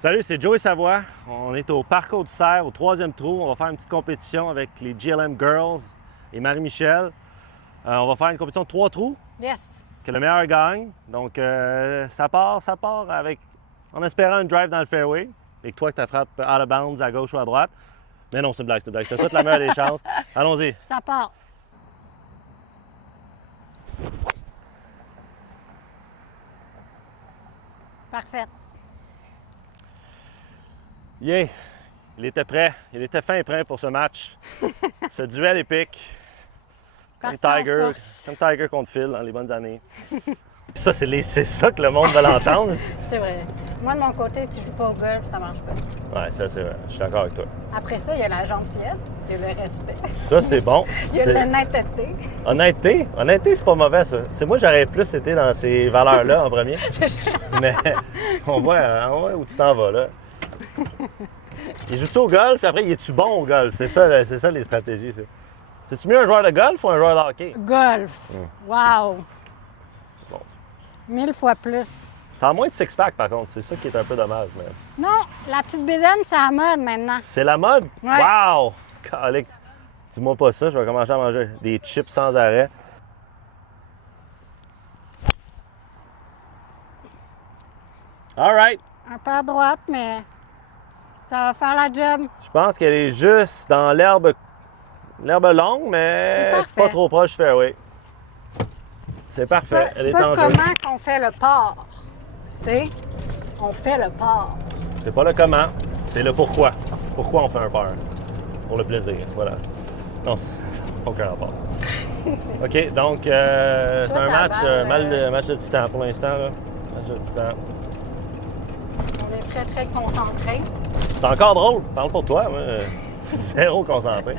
Salut, c'est Joey Savoie. On est au Parc Côte-du-Cerf, au 3e trou. On va faire une petite compétition avec les GLM Girls et Marie-Michel. On va faire une compétition de 3 trous. Yes. Que le meilleur gagne. Donc, ça part avec, en espérant une drive dans le fairway. Et que toi, que tu frappes out of bounds à gauche ou à droite. Mais non, c'est une blague, c'est une blague. Je te souhaite la meilleure des chances. Allons-y. Ça part. Parfait. Yeah! Il était prêt. Il était fin et prêt pour ce match. Ce duel épique. Comme Tiger contre Phil dans les bonnes années. Ça, c'est ça que le monde veut l'entendre. C'est vrai. Moi, de mon côté, si tu joues pas au golf, ça marche pas. Ouais, ça, c'est vrai. Je suis d'accord avec toi. Après ça, il y a la gentillesse, il y a le respect. Ça, c'est bon. Il y a l'honnêteté. Honnêteté? Honnêteté, c'est pas mauvais, ça. C'est moi, j'aurais plus été dans ces valeurs-là en premier. Mais on voit où tu t'en vas, là. Il joue-tu au golf, puis après, il est-tu bon au golf? C'est ça les stratégies, ça. C'est-tu mieux un joueur de golf ou un joueur de hockey? Golf. Wow. Bon, ça. 1000 fois plus. Ça a moins de six-pack, par contre. C'est ça qui est un peu dommage. Mais... Non, la petite bédaine, c'est à la mode maintenant. C'est la mode? Ouais. Wow! Calique. Dis-moi pas ça, je vais commencer à manger des chips sans arrêt. All right. Un peu à droite, mais ça va faire la job. Je pense qu'elle est juste dans l'herbe longue, mais parfait. pas trop proche du fairway. C'est parfait. Elle est en jeu. Comment qu'on fait le port? On fait le port. C'est pas le comment, c'est le pourquoi. Pourquoi on fait un par? Pour le plaisir, voilà. Non, ça n'a aucun rapport. OK, donc c'est un match de titan pour l'instant. Match de titan. On est très, très concentrés. C'est encore drôle, parle pour toi. Moi, zéro concentré.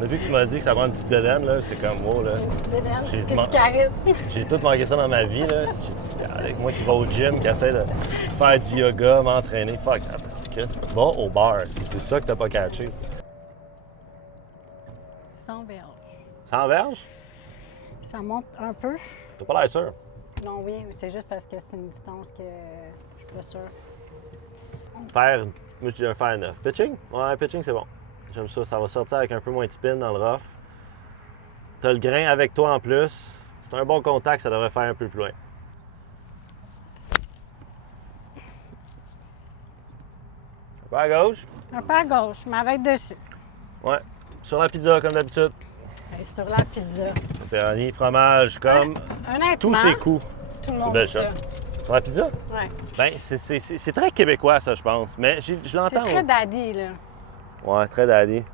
Depuis que tu m'as dit que ça prend une petite bédaine, là, c'est comme wow, là. Une petite bédaine, J'ai puis du charisme. J'ai tout manqué ça dans ma vie, là. J'ai dit, avec moi qui va au gym, qui essaie de faire du yoga, m'entraîner, fuck, va au bar. C'est ça que t'as pas catché. 100 verges. 100 verges? Ça monte un peu. T'as pas l'air sûr. Non, oui, mais c'est juste parce que c'est une distance que je suis pas sûre. Moi, je dis un faire 9. Pitching? Ouais, pitching, c'est bon. J'aime ça. Ça va sortir avec un peu moins de spin dans le rough. T'as le grain avec toi en plus. C'est un bon contact, ça devrait faire un peu plus loin. Un peu à gauche. Un peu à gauche, mais avec dessus. Ouais. Sur la pizza, comme d'habitude. Et sur la pizza. Pepperoni, fromage, comme Honnêtement, tous ces coups. tout le monde Belle dit ça. shot. Sur la pizza? Ouais. Ben, c'est très québécois, ça, je pense. Mais je C'est l'entends. très daddy, là. Ouais, très daddy.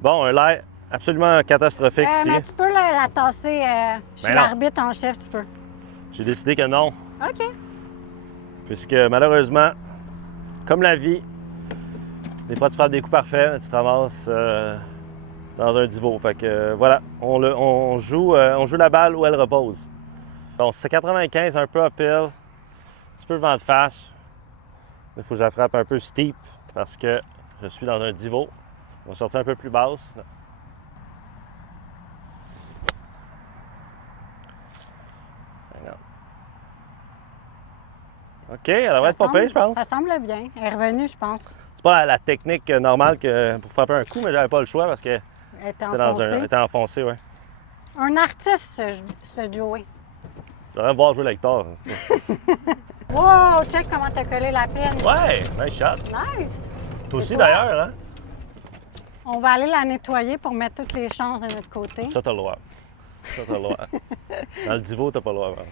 Bon, un light absolument catastrophique ici. Mais tu peux la tasser. Je suis non. l'arbitre en chef, tu peux. J'ai décidé que non. OK. Puisque malheureusement, comme la vie, des fois tu fais des coups parfaits, tu te ramasses dans un divot. Fait que voilà, on joue la balle où elle repose. Donc c'est 95, un peu uphill, un petit peu vent de face. Il faut que je la frappe un peu steep parce que je suis dans un divot. On va sortir un peu plus basse. OK, elle devrait être pas pire, je pense. Ça semble bien. Elle est revenue, je pense. C'est pas la technique normale pour frapper un coup, mais j'avais pas le choix parce que Elle était elle était enfoncée, ouais. Un artiste, ce Joey. Tu devrais me voir jouer la guitare. Wow! Check comment t'as collé la pine. Ouais, nice shot. Nice! Toi aussi, C'est quoi? d'ailleurs, hein? On va aller la nettoyer pour mettre toutes les chances de notre côté. Ça, t'as le droit. Ça, t'as le droit. Dans le divot, t'as pas le droit. Vraiment.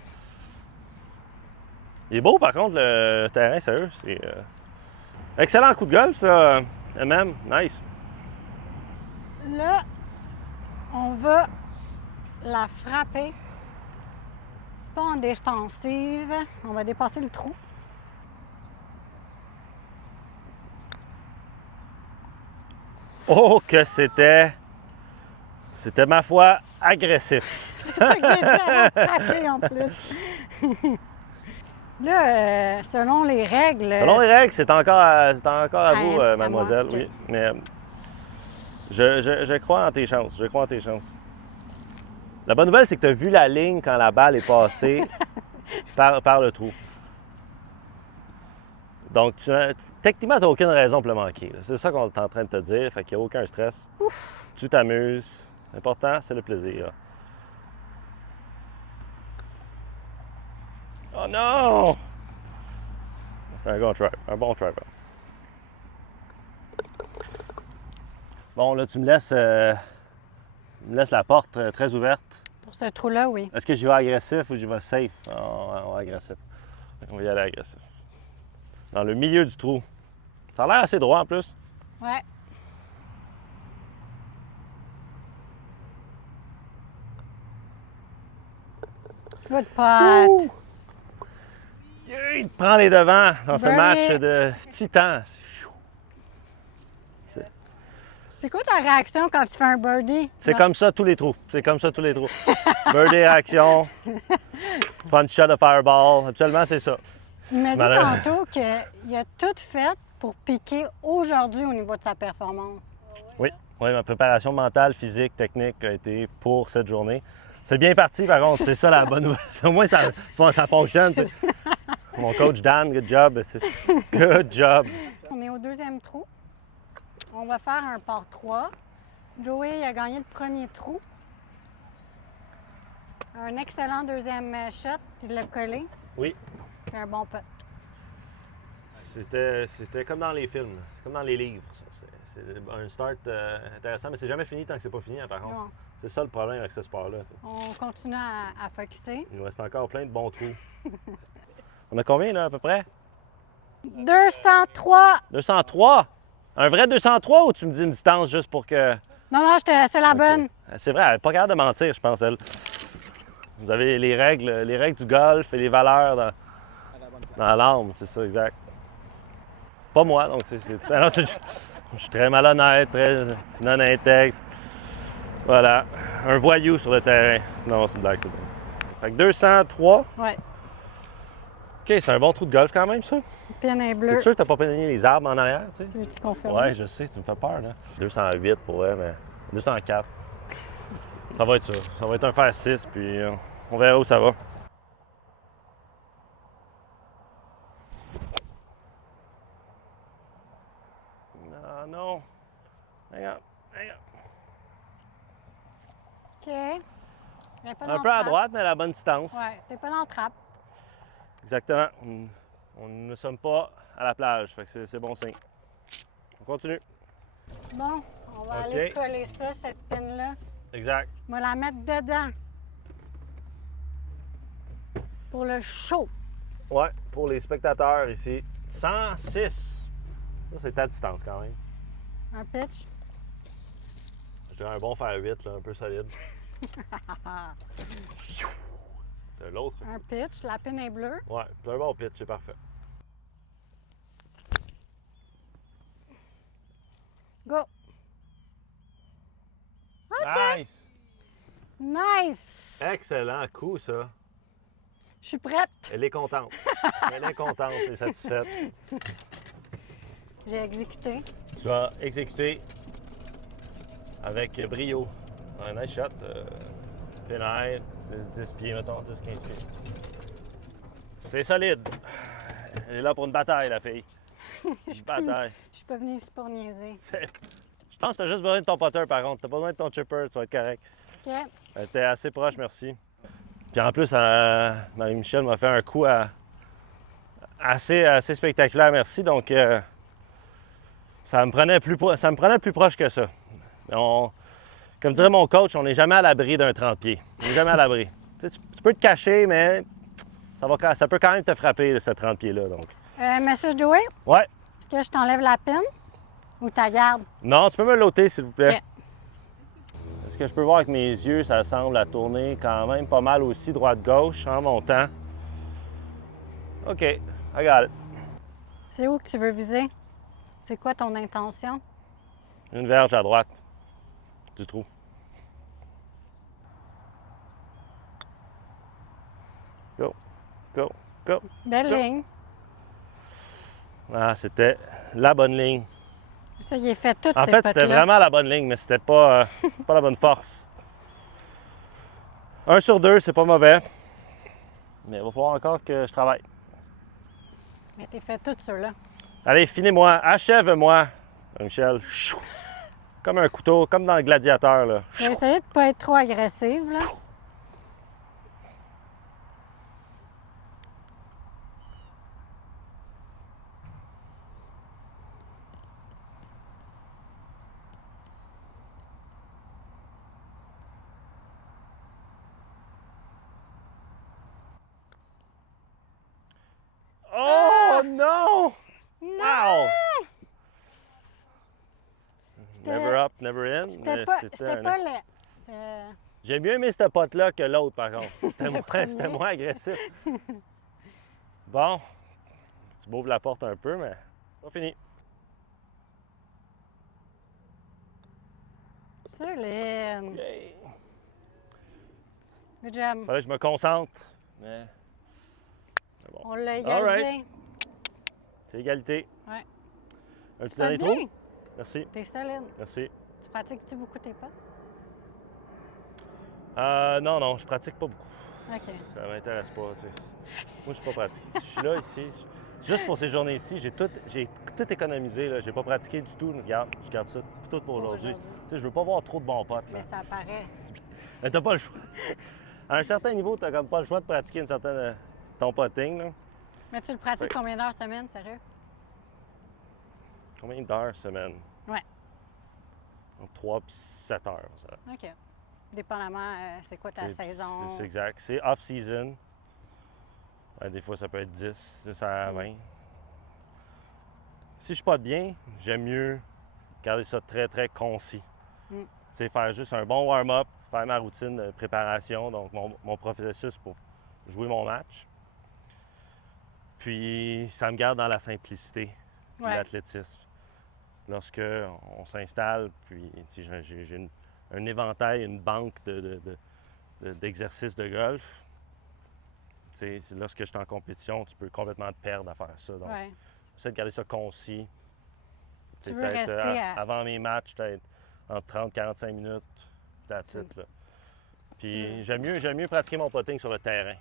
Il est beau, par contre, le terrain, sérieux. C'est excellent coup de golf, ça, MM. Nice. Là, on va la frapper. Pas en défensive. On va dépasser le trou. Oh, que c'était... C'était, ma foi, agressif. C'est ça que j'ai dit à la frapper, en plus. Là, selon les règles... Selon les règles, c'est encore à vous, à mademoiselle, moi, oui. Mais je crois en tes chances. Je crois en tes chances. La bonne nouvelle, c'est que tu as vu la ligne quand la balle est passée par le trou. Donc, techniquement, tu n'as aucune raison pour le manquer. là. C'est ça qu'on est en train de te dire. Fait qu'il n'y a aucun stress. Ouf! Tu t'amuses. L'important, c'est le plaisir. Oh non! C'est un bon drive. Un bon driver. Bon, là, tu me laisses la porte très ouverte. Pour ce trou-là, oui. Est-ce que j'y vais agressif ou j'y vais safe? On va agressif. On va y aller agressif. Dans le milieu du trou. Ça a l'air assez droit en plus. Ouais. Good pot. Il prend les devants dans ce Birdie. match de titan. C'est quoi ta réaction quand tu fais un birdie? C'est comme ça tous les trous. C'est comme ça tous les trous. Birdie action. Tu prends une shot de fireball. Habituellement, c'est ça. Il m'a dit Malheureux. tantôt qu'il a tout fait pour piquer aujourd'hui au niveau de sa performance. Oui, ma préparation mentale, physique, technique a été pour cette journée. C'est bien parti, par contre. C'est ça la bonne nouvelle. Au moins, ça fonctionne. tu sais. Mon coach Dan, good job. Good job. On est au deuxième trou. On va faire un par 3. Joey a gagné le premier trou. Un excellent deuxième shot. Il l'a collé. Oui, Puis un bon putt. c'était comme dans les films. C'est comme dans les livres. Ça. C'est un start intéressant, mais c'est jamais fini tant que c'est pas fini, par contre. Non. C'est ça le problème avec ce sport-là. tu sais. On continue à focusser. Il nous reste encore plein de bons trous. On a combien, là, à peu près? 203! 203! Un vrai 203 ou tu me dis une distance juste pour que... Non, c'est la bonne. C'est vrai, elle n'est pas capable de mentir, je pense, elle. Vous avez les règles du golf et les valeurs dans l'âme, c'est ça, exact. Pas moi, donc alors, je suis très malhonnête, très non intègre. Voilà, un voyou sur le terrain. Non, c'est une blague, c'est bon. Fait que 203. Ouais. OK, c'est un bon trou de golf quand même, ça. Pin est bleu. T'es sûr que t'as pas peigné les arbres en arrière, tu sais? Tu veux-tu confirmer? Ouais, je sais, tu me fais peur, là. 208 pour elle, mais 204. Ça va être ça. Ça va être un fer 6, puis on verra où ça va. Ah non. Regarde. OK. Mais pas Un dans peu à trappe. droite, mais à la bonne distance. Ouais, t'es pas dans la trappe. Exactement. On ne sommes pas à la plage, fait que c'est bon signe. On continue. Bon, on va OK. aller coller ça, cette pin-là. Exact. On va la mettre dedans. Pour le show. Ouais, pour les spectateurs ici, 106. Ça, c'est ta distance quand même. Un pitch. Je dirais un bon fer 8, là, un peu solide. T'as l'autre. Un pitch. La pin est bleue. Ouais, c'est un bon pitch, c'est parfait. Go. Nice! Nice! Excellent coup, ça. Je suis prête. Elle est contente. Elle est contente et satisfaite. J'ai exécuté. Tu as exécuté avec brio. Un nice shot. Pénal, 10 pieds, mettons, 10-15 pieds. C'est solide. Elle est là pour une bataille, la fille. Une bataille. Je suis pas venue ici pour niaiser. Je pense que tu as juste besoin de ton putter, par contre. Tu pas besoin de ton chipper, tu vas être correct. OK. T'es assez proche, merci. Puis en plus, Marie-Michel m'a fait un coup assez spectaculaire, merci. Donc, ça me prenait plus proche que ça. Comme dirait mon coach, on n'est jamais à l'abri d'un 30 pieds. On n'est jamais à l'abri. Tu peux te cacher, mais ça peut quand même te frapper, ce 30 pieds-là. Donc. Monsieur Joey, Ouais. est-ce que je t'enlève la pin ou ta garde? Non, tu peux me l'ôter, s'il vous plaît. OK. Ce que je peux voir avec mes yeux, ça semble à tourner quand même pas mal aussi droite-gauche en montant. OK, I got it. C'est où que tu veux viser? C'est quoi ton intention? Une verge à droite du trou. Go, go, go. Belle Go. ligne. Ah, c'était la bonne ligne. Ça, il est fait toutes En ces fait, c'était potes-là. vraiment la bonne ligne, mais c'était pas la bonne force. 1 sur 2, c'est pas mauvais. Mais il va falloir encore que je travaille. Mais t'es fait tout ceux-là. Allez, finis-moi, achève-moi, Michel. Chou! Comme un couteau, comme dans le Gladiateur, là. Je vais essayer de ne pas être trop agressive, là. Oh non! Wow! Never up, never in. C'était mais pas, c'était c'était un- pas le... c'est- J'ai mieux aimé ce pote-là que l'autre, par contre. C'était premier. c'était moins agressif. Bon, tu m'ouvres la porte un peu, mais c'est pas fini. Solide. Yay! Good job. Fallait que je me concentre, mais c'est bon. On l'a All égalisé. right. C'est égalité. Ouais. Un petit Ça va dernier trou? bien. Merci, T'es solide. merci. Tu pratiques-tu beaucoup tes potes? Non, je pratique pas beaucoup. OK. Ça m'intéresse pas. Tu sais. Moi, je suis pas pratiqué. Je suis là ici. Juste pour ces journées-ci, j'ai tout économisé. Là. J'ai pas pratiqué du tout. Regarde, je garde ça tout pour aujourd'hui. Tu sais, je veux pas voir trop de bons potes. Là. Mais ça apparaît. Mais t'as pas le choix. À un certain niveau, t'as comme pas le choix de pratiquer une certaine ton potting. Là. Mais tu le pratiques combien d'heures semaine, sérieux? Combien d'heures semaine? Ouais. Entre 3 et 7 heures. Ça. OK. Dépendamment, c'est quoi ta saison? C'est exact. C'est off-season. Des fois, ça peut être 10 à 20. Si je suis pas bien, j'aime mieux garder ça très, très concis. Mm. C'est faire juste un bon warm-up, faire ma routine de préparation, donc mon processus pour jouer mon match. Puis, ça me garde dans la simplicité de Ouais. l'athlétisme. Lorsque on s'installe, puis tu sais, j'ai un éventail, une banque d'exercices de golf. Tu sais, lorsque je suis en compétition, tu peux complètement te perdre à faire ça. Donc, Ouais. j'essaie de garder ça concis. Tu sais, veux peut-être, rester à... avant mes matchs, peut-être entre 30 et 45 minutes, that's it, là. Puis Tu- j'aime mieux pratiquer mon putting sur le terrain.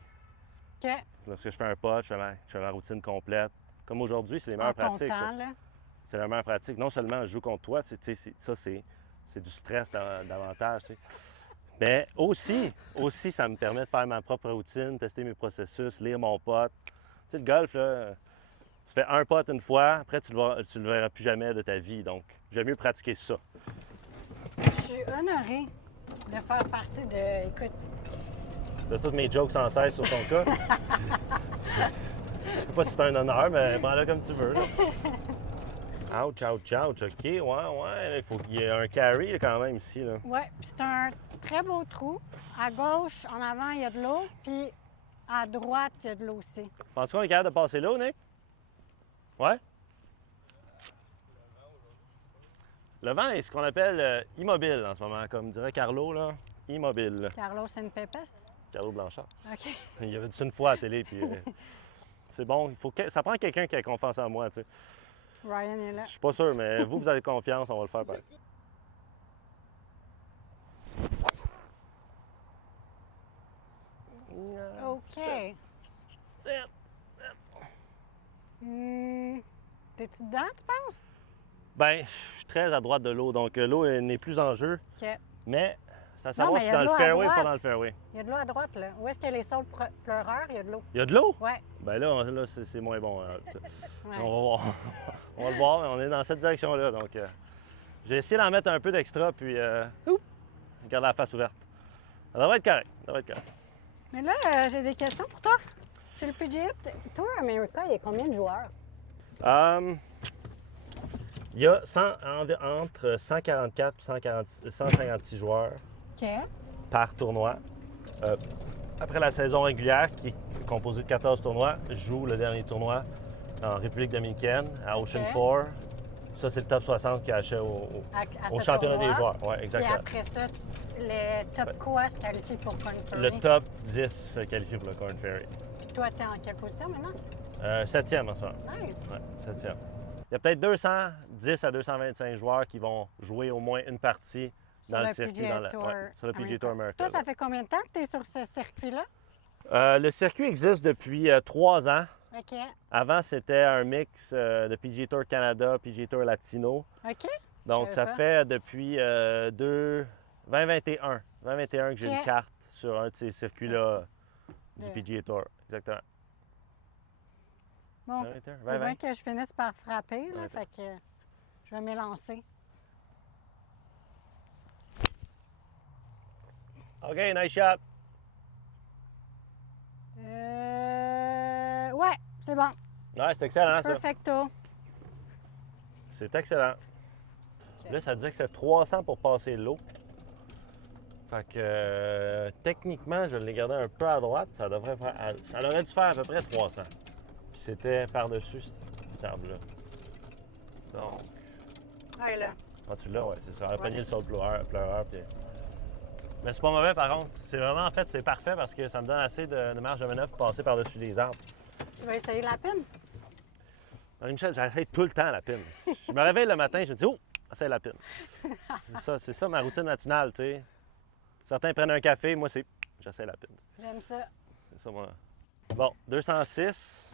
OK. Lorsque je fais un putt, je fais ma routine complète. Comme aujourd'hui, c'est les En meilleures ton pratiques. Ça. temps, là. C'est la meilleure pratique. Non seulement je joue contre toi, c'est du stress davantage. Tu sais. Mais aussi, ça me permet de faire ma propre routine, tester mes processus, lire mon putt. Tu sais, le golf, là, tu fais un putt une fois, après tu le verras plus jamais de ta vie. Donc, j'aime mieux pratiquer ça. Je suis honorée de faire partie de... Écoute, De toutes mes jokes sans cesse sur ton cas. Je sais pas si c'est un honneur, mais prends-le comme tu veux. Là. Ouch, ouch, ouch. OK, ouais. Il faut qu'il y ait un carry là, quand même ici. Là. ouais, puis c'est un très beau trou. À gauche, en avant, il y a de l'eau, puis à droite, il y a de l'eau aussi. Penses-tu qu'on est capable de passer là, Nick? Ouais? Le vent est ce qu'on appelle immobile en ce moment, comme dirait Carlo, là. Immobile. Carlos Saint-Pépès. Carlo Blanchard. OK. Il avait dit ça une fois à la télé, puis c'est bon. Ça prend quelqu'un qui a confiance en moi, tu sais. Ryan est là. Je suis pas sûr, mais vous avez confiance, on va le faire pareil. OK. T'es-tu dedans, tu penses? Ben, je suis très à droite de l'eau, donc l'eau n'est plus en jeu. OK. Mais c'est à Non, savoir mais si il y je a suis de dans l'eau le à fairway ou pas droite. dans le fairway. Il y a de l'eau à droite, là. Où est-ce qu'il y a les saules pleureurs? Il y a de l'eau. Il y a de l'eau? Ouais. Ben là c'est moins bon. Ouais. On va voir. On va le voir, mais on est dans cette direction-là. Donc, j'ai essayé d'en mettre un peu d'extra, puis garde la face ouverte. Ça devrait être correct. Mais là, j'ai des questions pour toi. Sur le PGA Tour America, il y a combien de joueurs? Il y a entre 144 et 156 joueurs OK. par tournoi. Après la saison régulière, qui est composée de 14 tournois, je joue le dernier tournoi en République dominicaine, à Ocean OK. 4. Ça, c'est le top 60 qui a accès au ce championnat tournoi. des joueurs. Oui, Puis exactement. après ça, les top quoi se qualifient pour Corn Ferry? Le top 10 se qualifie pour le Corn Ferry. Puis toi, t'es en quelle position maintenant? 7e en ce moment. Nice. Ouais, 7e. Il y a peut-être 210 à 225 joueurs qui vont jouer au moins une partie Sur dans le le circuit. PGA Tour Sur le PGA Tour America. Toi, ça fait combien de temps que tu es sur ce circuit-là? Le circuit existe depuis 3 ans. OK. Avant, c'était un mix de PGA Tour Canada, PGA Tour Latino. OK. Donc, Je ça savais pas. fait depuis 2021. 2021 que j'ai OK. une carte sur un de ces circuits-là du De- PGA Tour. Exactement. Bon, 2021, faut bien 2020. que je finisse par frapper, là, 2020. fait que je vais m'élancer. OK, nice shot. Ouais, c'est bon. Ouais, c'est excellent, ça. Perfecto. C'est excellent. OK. Là, ça disait que c'était 300 pour passer l'eau. Fait que techniquement, je l'ai gardé un peu à droite. Ça aurait dû faire à peu près 300. Puis c'était par-dessus cet arbre-là. Donc, Ouais, là. quand tu l'as, ouais, c'est ça. On a Ouais. pogné le sol pleureur. Puis... Mais c'est pas mauvais par contre. C'est vraiment, en fait, c'est parfait parce que ça me donne assez de marge de manœuvre pour passer par-dessus les arbres. Tu vas essayer la pine? Marie-Michel, j'essaie tout le temps la pine. Je me réveille le matin, je me dis, oh, essaye la pine. C'est ça ma routine matinale, tu sais. Certains prennent un café, moi, j'essaie la pine. J'aime ça. C'est ça, moi. Bon, 206.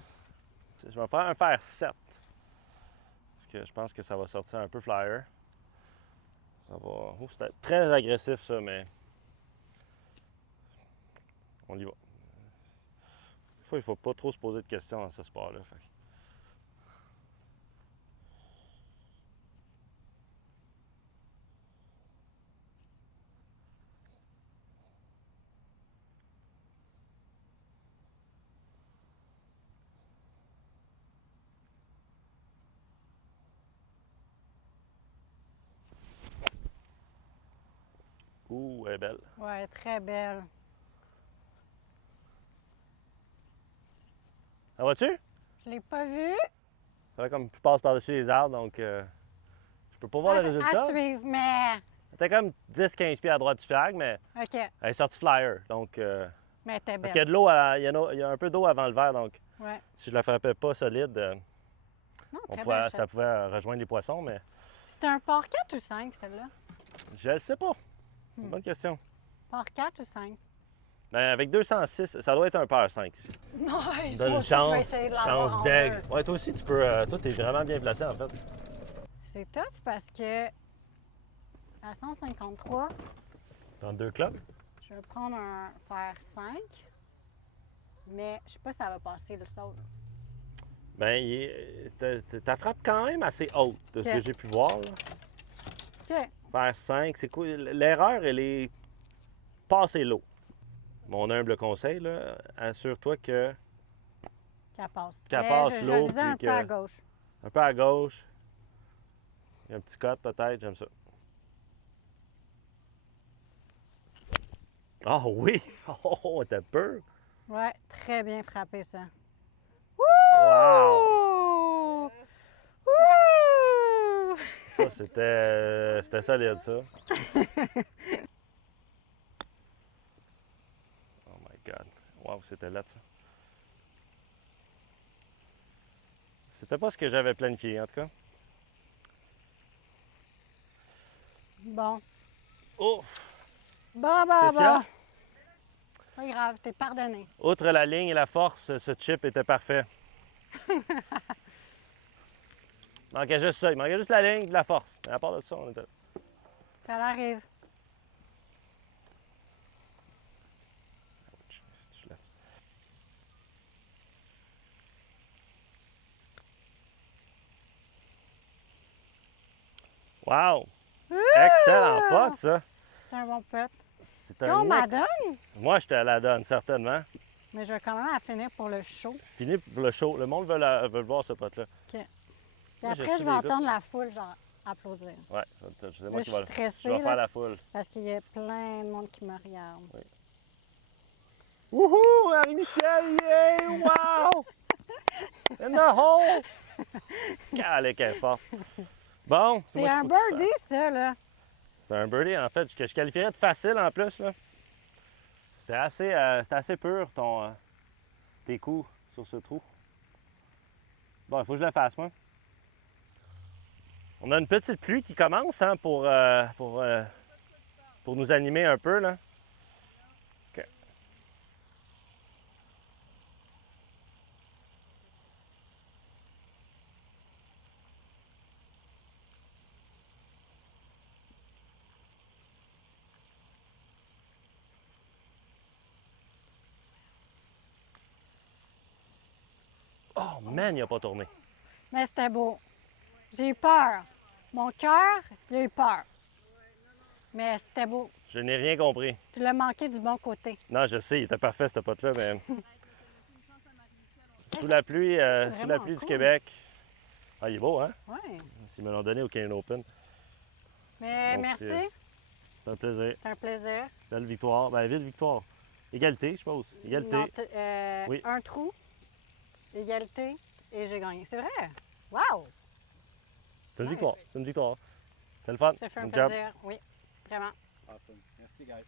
Je vais faire un fer 7. Parce que je pense que ça va sortir un peu flyer. Ça va. Oh, c'était très agressif, ça, mais. On y va. Des fois, il ne faut pas trop se poser de questions dans ce sport-là. Fait que... Ouh, elle est belle. Ouais, très belle. Ça va-tu? Je l'ai pas vue. Ça va comme je passe par-dessus les arbres, donc je peux pas voir le À résultat. suivre, mais. C'était comme 10-15 pieds à droite du flag, mais OK. elle est sortie flyer. Donc, Mais t'es parce belle. qu'il y a de l'eau, il y a un peu d'eau avant le verre, donc Ouais. si je la frappais pas solide, Non, très belle. ça pouvait rejoindre les poissons, mais C'était un port 4 ou 5, celle-là? je le sais pas. Bonne question. Port 4 ou 5? Ben, avec 206, ça doit être un paire 5 ici. Non, je Donne une pense que je vais chance, essayer de l'avoir chance en d'aigle. deux. Ouais, toi aussi, tu peux. Toi, t'es vraiment bien placé, en fait. C'est tough parce que à 153, Dans deux clubs. je vais prendre un fer 5, mais je sais pas si ça va passer le sol. Ben, ta frappe quand même assez haute, de ce Ok. que j'ai pu voir. Là. OK. Faire 5, c'est quoi? L'erreur, elle est passer l'eau. Mon humble conseil, là, assure-toi que Qu'elle passe. Qu'elle Mais passe je l'eau, visais un puis peu à que- gauche. un peu à gauche. Il y a un petit cut peut-être, j'aime ça. Ah oui! Oh, t'as peur! Ouais, très bien frappé ça. Wow! Ouh! Ouh! Ça, c'était solide, ça. Oh my God. Wow, c'était là, ça. C'était pas ce que j'avais planifié, en tout cas. Bon. Ouf! Bon. Qu'est-ce qu'il y a? Pas grave, t'es pardonné. Outre la ligne et la force, ce chip était parfait. Il manquait juste ça. Il manquait juste la ligne et la force. Mais à part de ça, on était... Ça arrive. Wow! Excellent pot, ça! C'est un bon putt. C'est On un ex- m'adonne, Moi, je te la donne, certainement. mais je vais quand même la finir pour le show. Fini pour le show. Le monde veut voir ce pot-là. OK. Puis Moi, j'ai après, reçu je vais des entendre la foule, genre, applaudir. Ouais, c'est moi Là, qui je suis vais stressée, je vais là. faire la foule. Parce qu'il y a plein de monde qui me regarde. Wouhou! Marie-Michel, yeah! Wow! In the hole! Calais qu'elle est forte. Bon, C'est moi un qu'il faut que je birdie, ça, là. fasse. C'est un birdie, en fait, que je qualifierais de facile en plus. Là. C'était assez pur, tes coups sur ce trou. Bon, il faut que je le fasse, moi. On a une petite pluie qui commence hein, pour nous animer un peu. Là. OK. Man, il n'a pas tourné. Mais c'était beau. J'ai eu peur. Mon cœur, il a eu peur. Mais c'était beau. Je n'ai rien compris. Tu l'as manqué du bon côté. Non, je sais, il était parfait, ce pot-là, mais. Sous la pluie, vraiment du cool. Québec. Ah, il est beau, hein? Oui. S'ils me l'ont donné au Canadian Open. Mais Donc, merci. C'est un plaisir. C'est un plaisir. Belle victoire. Ben, vite victoire. Égalité, je suppose. Égalité. Non, Oui. Un trou, égalité, et j'ai gagné. C'est vrai? Wow! C'est une Nice. victoire. C'est une victoire. C'est le fun. Ça fait un Good job. plaisir. Oui, vraiment. Awesome. Merci, guys.